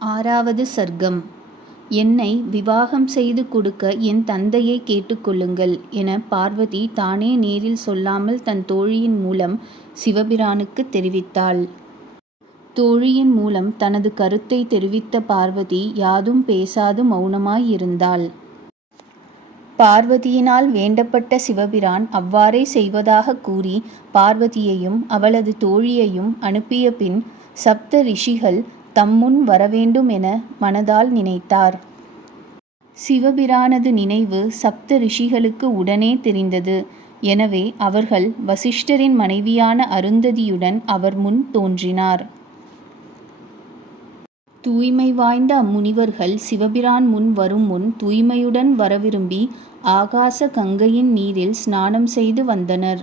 ஆறாவது சர்க்கம் என்னை விவாகம் செய்து கொடுக்க என் தந்தையை கேட்டுக்கொள்ளுங்கள் என பார்வதி தானே நேரில் சொல்லாமல் தன் தோழியின் மூலம் சிவபிரானுக்கு தெரிவித்தாள். தோழியின் மூலம் தனது கருத்தை தெரிவித்த பார்வதி யாதும் பேசாது மௌனமாயிருந்தாள் பார்வதியினால் வேண்டப்பட்ட சிவபிரான் அவ்வாறே செய்வதாக கூறி பார்வதியையும் அவளது தோழியையும் அனுப்பிய பின் சப்த ரிஷிகள் தம்முன் வரவேண்டும் என மனதால் நினைத்தார். சிவபிரானது நினைவு சப்த ரிஷிகளுக்கு உடனே தெரிந்தது. எனவே அவர்கள் வசிஷ்டரின் மனைவியான அருந்ததியுடன் அவர் முன் தோன்றினார். தூய்மை வாய்ந்த அம்முனிவர்கள் சிவபிரான் முன் வரும் முன் தூய்மையுடன் வரவிரும்பி ஆகாச கங்கையின் நீரில் ஸ்நானம் செய்து வந்தனர்.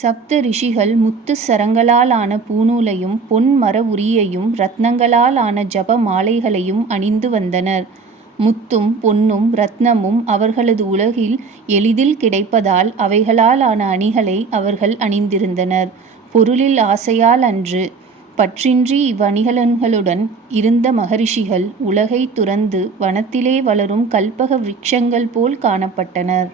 சப்த ரிஷிகள் முத்து சரங்களால் ஆன பூணூலையும் பொன் மர உரியையும் ரத்னங்களாலான ஆன ஜப மாலைகளையும் அணிந்து வந்தனர். முத்தும் பொன்னும் ரத்னமும் அவர்களது உலகில் எளிதில் கிடைப்பதால் அவைகளால் ஆன அணிகளை அவர்கள் அணிந்திருந்தனர். பொருளில் ஆசையால் அன்று. பற்றின்றி இவ்வணிகலன்களுடன் இருந்த மகரிஷிகள் உலகை துறந்து வனத்திலே வளரும் கல்பக விருட்சங்கள் போல் காணப்பட்டனர்.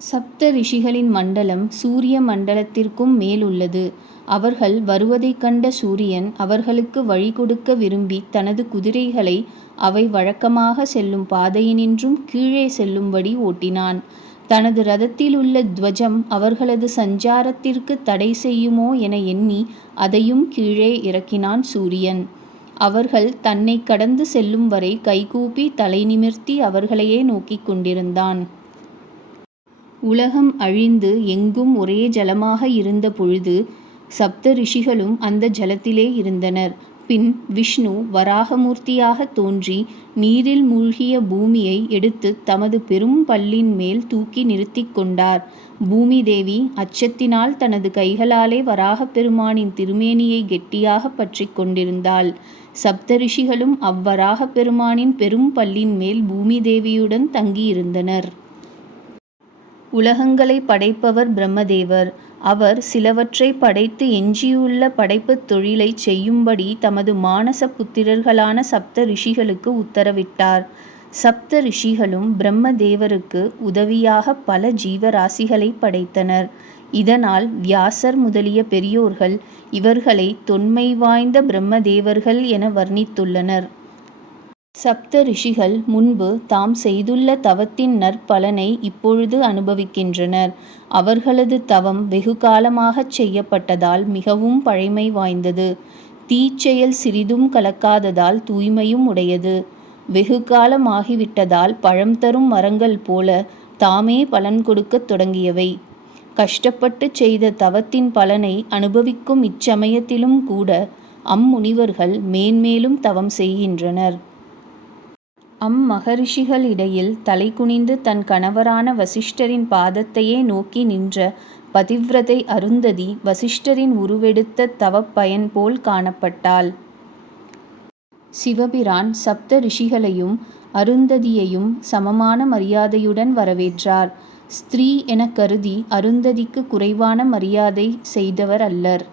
சப்த ரிஷிகளின் மண்டலம் சூரிய மண்டலத்திற்கும் மேல் உள்ளது. அவர்கள் வருவதைக் கண்ட சூரியன் அவர்களுக்கு வழி கொடுக்க விரும்பி தனது குதிரைகளை அவை வழக்கமாக செல்லும் பாதையினின்றும் கீழே செல்லும்படி ஓட்டினான். தனது ரதத்தில் உள்ள துவஜம் அவர்களது சஞ்சாரத்திற்குத் தடை செய்யுமோ என எண்ணி அதையும் கீழே இறக்கினான் சூரியன். அவர்கள் தன்னை கடந்து செல்லும் வரை கைகூப்பி தலை நிமிர்த்தி அவர்களையே நோக்கிக் கொண்டிருந்தான். உலகம் அழிந்து எங்கும் ஒரே ஜலமாக இருந்த பொழுது சப்த ரிஷிகளும் அந்த ஜலத்திலே இருந்தனர். பின் விஷ்ணு வராக மூர்த்தியாகத் தோன்றி நீரில் மூழ்கிய பூமியை எடுத்துத் தமது பெரும் பல்லின் மேல் தூக்கி நிறுத்திக் கொண்டார். பூமி தேவி அச்சத்தினால் தனது கைகளாலே வராகப் பெருமானின் திருமேனியை கெட்டியாகப் பற்றிக் கொண்டிருந்தாள். சப்தரிஷிகளும் அவ்வராகப் பெருமானின் பெரும் பல்லின் மேல் பூமி தேவியுடன் தங்கியிருந்தனர். உலகங்களைப் படைப்பவர் பிரம்மதேவர். அவர் சிலவற்றை படைத்து எஞ்சியுள்ள படைப்புத் தொழிலைச் செய்யும்படி தமது மானச புத்திரர்களான சப்த ரிஷிகளுக்கு உத்தரவிட்டார். சப்த ரிஷிகளும் பிரம்மதேவருக்கு உதவியாக பல ஜீவராசிகளைப் படைத்தனர். இதனால் வியாசர் முதலிய பெரியோர்கள் இவர்களை தொன்மை வாய்ந்த பிரம்மதேவர்கள் என வர்ணித்துள்ளனர். சப்த ரிஷிகள் முன்பு தாம் செய்துள்ள தவத்தின் நற்பலனை இப்பொழுது அனுபவிக்கின்றனர். அவர்களது தவம் வெகுகாலமாகச் செய்யப்பட்டதால் மிகவும் பழைமை வாய்ந்தது. தீச்செயல் சிறிதும் கலக்காததால் தூய்மையும் உடையது. வெகுகாலமாகிவிட்டதால் பழம் தரும் மரங்கள் போலத் தாமே பலன் கொடுக்கத் தொடங்கியவை. கஷ்டப்பட்டுச் செய்த தவத்தின் பலனை அனுபவிக்கும் இச்சமயத்திலும் கூட அம்முனிவர்கள் மேன்மேலும் தவம் செய்கின்றனர். அம்மகரிஷிகளிடையில் தலைகுனிந்து தன் கணவரான வசிஷ்டரின் பாதத்தையே நோக்கி நின்ற பதிவ்ரதை அருந்ததி வசிஷ்டரின் உருவெடுத்த தவப்பயன் போல் காணப்பட்டாள். சிவபிரான் சப்த ரிஷிகளையும் அருந்ததியையும் சமமான மரியாதையுடன் வரவேற்றார். ஸ்திரீ எனக் கருதி அருந்ததிக்குக் குறைவான மரியாதை செய்தவர் அல்லர்.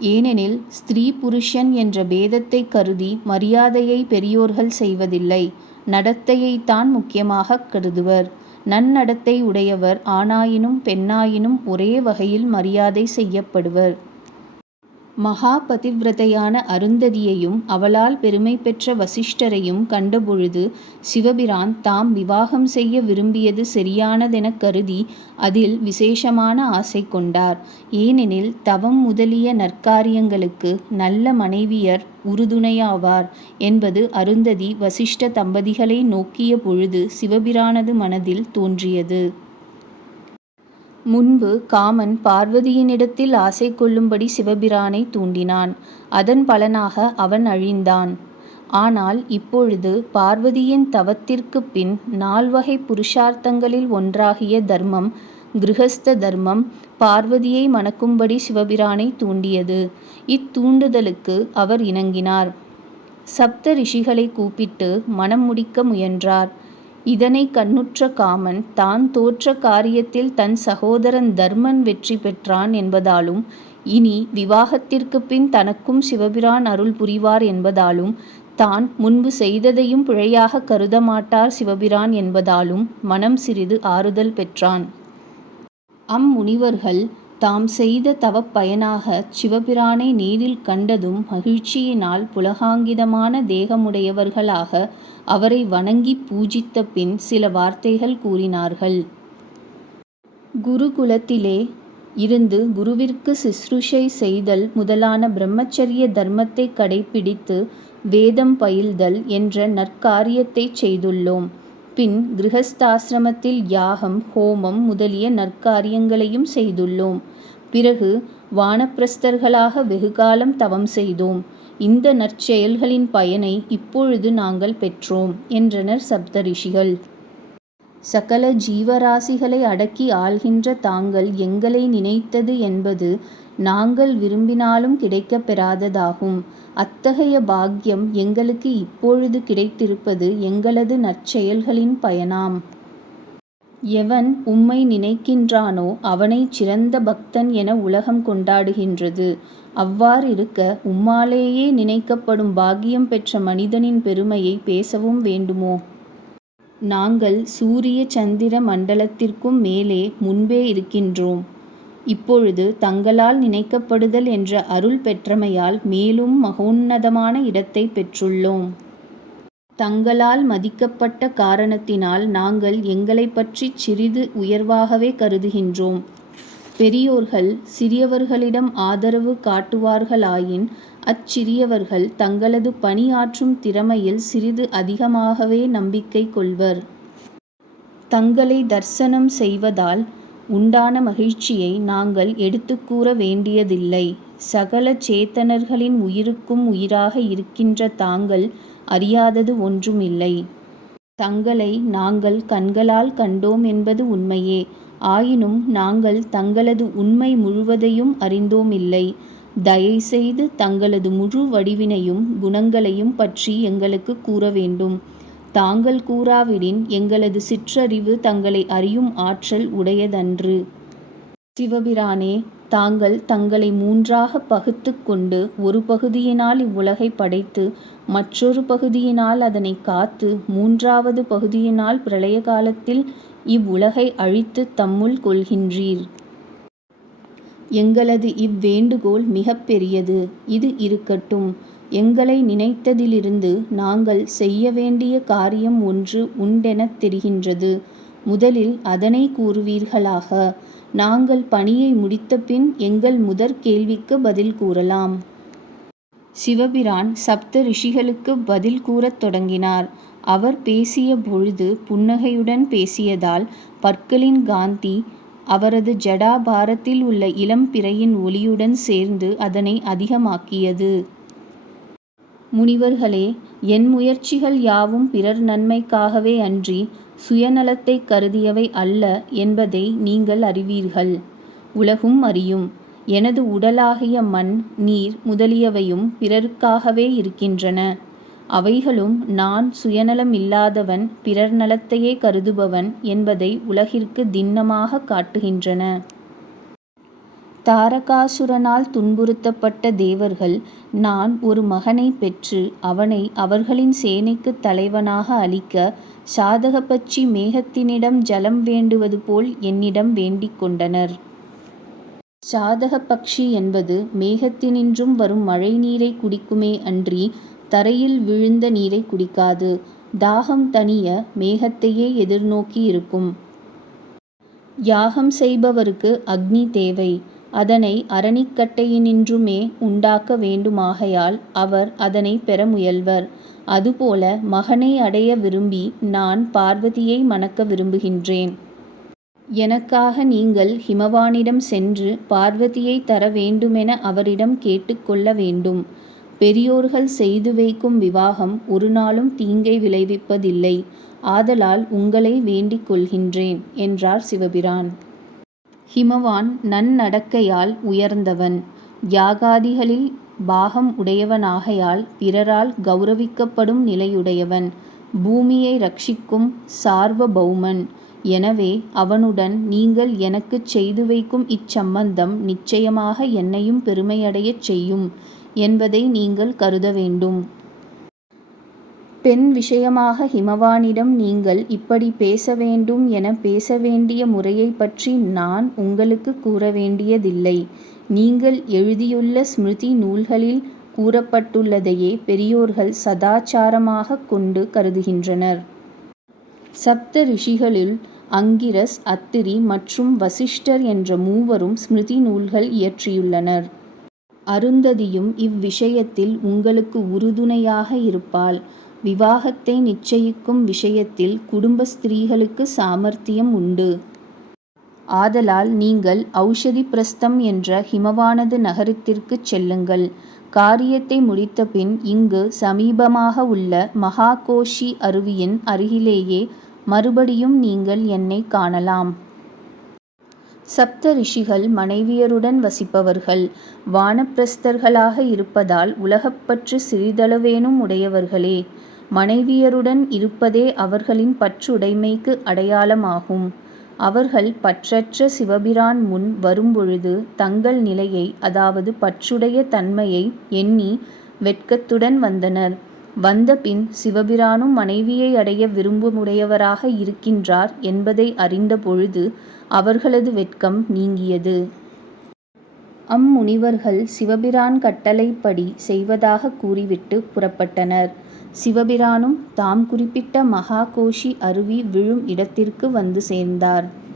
ஏனெனில் ஸ்திரீ புருஷன் என்ற பேதத்தைக் கருதி மரியாதையை பெரியோர்கள் செய்வதில்லை. நடத்தையைத்தான் முக்கியமாகக் கருதுவர். நன்னடத்தை உடையவர் ஆணாயினும் பெண்ணாயினும் ஒரே வகையில் மரியாதை செய்யப்படுவர். மகா பதிவிரதையான அருந்ததியையும் அவளால் பெருமை பெற்ற வசிஷ்டரையும் கண்டபொழுது சிவபிரான் தாம் விவாகம் செய்ய விரும்பியது சரியானதெனக் கருதி அதில் விசேஷமான ஆசை கொண்டார். ஏனெனில் தவம் முதலிய நற்காரியங்களுக்கு நல்ல மனைவியர் உறுதுணையாவார் என்பது அருந்ததி வசிஷ்ட தம்பதிகளை நோக்கிய பொழுது சிவபிரானது மனதில் தோன்றியது. முன்பு காமன் பார்வதியினிடத்தில் ஆசை கொள்ளும்படி சிவபிரானைத் தூண்டினான். அதன் பலனாக அவன் அழிந்தான். ஆனால் இப்பொழுது பார்வதியின் தவத்திற்குப் பின் நால்வகை புருஷார்த்தங்களில் ஒன்றாகிய தர்மம் கிருஹஸ்த தர்மம் பார்வதியை மணக்கும்படி சிவபிரானைத் தூண்டியது. இத்தூண்டுதலுக்கு அவர் இணங்கினார். சப்த ரிஷிகளைக் கூப்பிட்டு மணம் முடிக்க முயன்றார். இதனை கண்ணுற்ற காமன் தான் தோற்ற காரியத்தில் தன் சகோதரன் தர்மன் வெற்றி பெற்றான் என்பதாலும் இனி விவாகத்திற்கு பின் தனக்கும் சிவபிரான் அருள் புரிவார் என்பதாலும் தான் முன்பு செய்ததையும் பிழையாகக் கருதமாட்டார் சிவபிரான் என்பதாலும் மனம் சிறிது ஆறுதல் பெற்றான். அம்முனிவர்கள் தாம் செய்த தவப்பயனாகச் சிவபிரானை நேரில் கண்டதும் மகிழ்ச்சியினால் புலகாங்கிதமான தேகமுடையவர்களாக அவரை வணங்கிப் பூஜித்த பின் சில வார்த்தைகள் கூறினார்கள். குருகுலத்திலே இருந்து குருவிற்கு சிஷ்ரூஷை செய்தல் முதலான பிரம்மச்சரிய தர்மத்தைக் கடைப்பிடித்து வேதம் பயில்தல் என்ற நற்காரியத்தைச் செய்துள்ளோம். பின் கிருஹஸ்தாசிரமத்தில் யாகம், ஹோமம் முதலிய நற்காரியங்களையும் செய்துள்ளோம். பிறகு வானப்பிரஸ்தர்களாக வெகுகாலம் தவம் செய்தோம். இந்த நற்செயல்களின் பயனை இப்பொழுது நாங்கள் பெற்றோம் என்றனர் சப்தரிஷிகள். சகல ஜீவராசிகளை அடக்கி ஆள்கின்ற தாங்கள் எங்களை நினைத்தது என்பது நாங்கள் விரும்பினாலும் கிடைக்கப் பெறாததாகும். அத்தகைய பாக்கியம் எங்களுக்கு இப்பொழுது கிடைத்திருப்பது எங்களது நற்செயல்களின் பயனாம். எவன் உம்மை நினைக்கின்றானோ அவனைச் சிறந்த பக்தன் என உலகம் கொண்டாடுகின்றது. அவ்வாறிருக்க உம்மாலேயே நினைக்கப்படும் பாக்கியம் பெற்ற மனிதனின் பெருமையைப் பேசவும் வேண்டுமோ? நாங்கள் சூரிய சந்திர மண்டலத்திற்கும் மேலே முன்பே இருக்கின்றோம். இப்பொழுது தங்களால் நினைக்கப்படுதல் என்ற அருள் பெற்றமையால் மேலும் மகோன்னதமான இடத்தைப் பெற்றுள்ளோம். தங்களால் மதிக்கப்பட்ட காரணத்தினால் நாங்கள் எங்களைப் பற்றி சிறிது உயர்வாகவே கருதுகின்றோம். பெரியோர்கள் சிறியவர்களிடம் ஆதரவு காட்டுவார்களாயின் அச்சிறியவர்கள் தங்களது பணியாற்றும் திறமையில் சிறிது அதிகமாகவே நம்பிக்கை கொள்வர். தங்களை தர்சனம் செய்வதால் உண்டான மகிழ்ச்சியை நாங்கள் எடுத்துக்கூற வேண்டியதில்லை. சகல சேத்தனர்களின் உயிருக்கும் உயிராக இருக்கின்ற தாங்கள் அறியாதது ஒன்றுமில்லை. தங்களை நாங்கள் கண்களால் கண்டோம் என்பது உண்மையே. ஆயினும் நாங்கள் தங்களது உண்மை முழுவதையும் அறிந்தோமில்லை. தயவுசெய்து தங்களது முழு வடிவினையும் குணங்களையும் பற்றி எங்களுக்குக் கூற வேண்டும். தாங்கள் கூறாவிடின் எங்களது சிற்றறிவு தங்களை அறியும் ஆற்றல் உடையதன்று. சிவபிரானே தாங்கள் தங்களை மூன்றாகப் பகுத்து கொண்டு ஒரு பகுதியினால் இவ்வுலகை படைத்து மற்றொரு பகுதியினால் அதனை காத்து மூன்றாவது பகுதியினால் பிரளய காலத்தில் இவ்வுலகை அழித்துத் தம்முள் கொள்கின்றீர். எங்களது இவ்வேண்டுகோள் மிக பெரியது. இது இருக்கட்டும். எங்களை நினைத்ததிலிருந்து நாங்கள் செய்ய வேண்டிய காரியம் ஒன்று உண்டெனத் தெரிகின்றது. முதலில் அதனை கூறுவீர்களாக. நாங்கள் பணியை முடித்தபின் எங்கள் முதற் கேள்விக்கு பதில் கூறலாம். சிவபிரான் சப்த ரிஷிகளுக்கு பதில் கூறத் தொடங்கினார். அவர் பேசிய பொழுது புன்னகையுடன் பேசியதால் பற்களின் காந்தி அவரது ஜடாபாரத்தில் உள்ள இளம்பிறையின் ஒளியுடன் சேர்ந்து அதனை அதிகமாக்கியது. முனிவர்களே என் முயற்சிகள் யாவும் பிறர் நன்மைக்காகவே அன்றி சுயநலத்தைக் கருதியவை அல்ல என்பதை நீங்கள் அறிவீர்கள். உலகும் அறியும். எனது உடலாகிய மண், நீர் முதலியவையும் பிறருக்காகவே இருக்கின்றன. அவைகளும் நான் சுயநலம் இல்லாதவன் பிறர் நலத்தையே கருதுபவன் என்பதை உலகிற்கு திண்ணமாக காட்டுகின்றன. தாரகாசுரனால் துன்புறுத்தப்பட்ட தேவர்கள் நான் ஒரு மகனைப் பெற்று அவனை அவர்களின் சேனைக்குத் தலைவனாக அளிக்க சாதகப்பட்சி மேகத்தினிடம் ஜலம் வேண்டுவது போல் என்னிடம் வேண்டிக் கொண்டனர். சாதகபக்ஷி என்பது மேகத்தினின்றும் வரும் மழை நீரைக் குடிக்குமே அன்றி தரையில் விழுந்த நீரைக் குடிக்காது. தாகம் தணிய மேகத்தையே எதிர்நோக்கி இருக்கும். யாகம் செய்பவருக்கு அக்னி தேவை. அதனை அரணிக்கட்டையினின்றுமே உண்டாக்க வேண்டுமாகையால் அவர் அதனைப் பெற முயல்வர். அதுபோல மகனை அடைய விரும்பி நான் பார்வதியை மணக்க விரும்புகின்றேன். எனக்காக நீங்கள் ஹிமவானிடம் சென்று பார்வதியைத் தர வேண்டுமென அவரிடம் கேட்டுக் கொள்ள வேண்டும். பெரியோர்கள் செய்து வைக்கும் விவாகம் ஒருநாளும் தீங்கை விளைவிப்பதில்லை. ஆதலால் உங்களை வேண்டிக் கொள்கின்றேன் என்றார் சிவபிரான். ஹிமவான் நன்னடக்கையால் உயர்ந்தவன். யாகாதிகளில் பாகம் உடையவனாகையால் பிறரால் கெளரவிக்கப்படும் நிலையுடையவன். பூமியை ரக்ஷிக்கும் சார்வபௌமன். எனவே அவனுடன் நீங்கள் எனக்குச் செய்து வைக்கும் இச்சம்பந்தம் நிச்சயமாக என்னையும் பெருமையடையச் செய்யும் என்பதை நீங்கள் கருத வேண்டும். பெண் விஷயமாக ஹிமவானிடம் நீங்கள் இப்படிப் பேச வேண்டும் எனப் பேச வேண்டிய முறையைப் பற்றி நான் உங்களுக்குக் கூற வேண்டியதில்லை. நீங்கள் எழுதியுள்ள ஸ்மிருதி நூல்களில் கூறப்பட்டுள்ளதையே பெரியோர்கள் சதாச்சாரமாகக் கொண்டு கருதுகின்றனர். சப்த ரிஷிகளுள் அங்கிரஸ் அத்திரி மற்றும் வசிஷ்டர் என்ற மூவரும் ஸ்மிருதி நூல்கள் இயற்றியுள்ளனர். அருந்ததியும் இவ்விஷயத்தில் உங்களுக்கு உறுதுணையாக இருப்பாள். விவாகத்தை நிச்சயிக்கும் விஷயத்தில் குடும்ப ஸ்திரீகளுக்கு சாமர்த்தியம் உண்டு. ஆதலால் நீங்கள் ஔஷதிப்பிரஸ்தம் என்ற ஹிமவானது நகரத்திற்குச் செல்லுங்கள். காரியத்தை முடித்தபின் இங்கு சமீபமாக உள்ள மகாகோஷி அருவியின் அருகிலேயே மறுபடியும் நீங்கள் என்னைக் காணலாம். சப்த ரிஷிகள் மனைவியருடன் வசிப்பவர்கள். வானப்பிரஸ்தர்களாக இருப்பதால் உலகப்பற்று சிறிதளவேனும் உடையவர்களே. மனைவியருடன் இருப்பதே அவர்களின் பற்றுடைமைக்கு அடையாளமாகும். அவர்கள் பற்றற்ற சிவபிரான் முன் வரும்பொழுது தங்கள் நிலையை அதாவது பற்றுடைய தன்மையை எண்ணி வெட்கத்துடன் வந்தனர். வந்தபின் சிவபிரானும் மனைவியை அடைய விரும்புமுடையவராக இருக்கின்றார் என்பதை அறிந்த பொழுது அவர்களது வெட்கம் நீங்கியது. அம்முனிவர்கள் சிவபிரான் கட்டளைப்படி செய்வதாகக் கூறிவிட்டு புறப்பட்டனர். சிவபிரானும் தாம் குறிப்பிட்ட மகாகோஷி அருவி விழும் இடத்திற்கு வந்து சேர்ந்தார்.